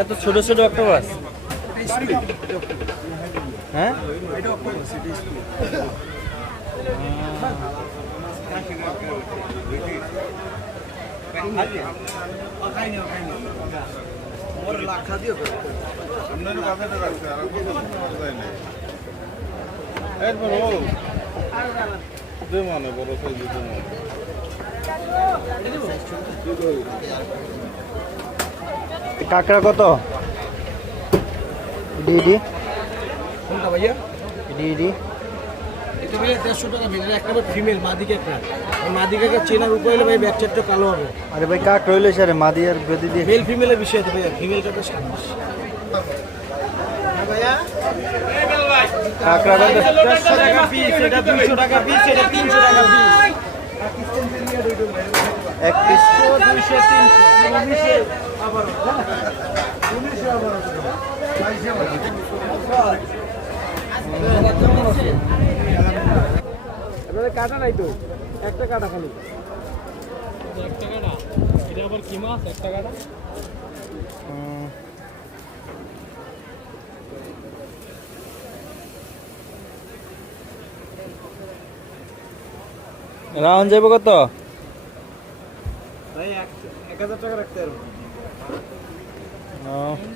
এত ছোট ছোট অক্টোপাস, হ্যাঁ? কাঁকড়া কত? ডিডি কোনটা ভাইয়া? ডিডি এটা ভাইয়া 150 টাকা ভিতরে একটা ফিমেল মাদি কাঁকড়া। মাদি কাঁকড়া চেনার উপায় হলো ভাই ব্যাক চারটা কালো হবে। আরে ভাই কাক রইলে স্যার মাদি আর বেদি দিয়ে মেল ফিমেলের বিষয় আছে ভাইয়া, ফিমেলটা তো সামনে। ভাইয়া কাঁকড়াটা 100 টাকা পিস, এটা 200 টাকা পিস, এটা 300 টাকা পিস। এক পিস 200 300 আবার কাটা নাই তো, একটা কাটা খালি একটা কাটা। এটা আবার কি মাছ? একটা কাটা রাউন্ড যাবো কত? ভাই 1000 টাকা রাখতে পারবো।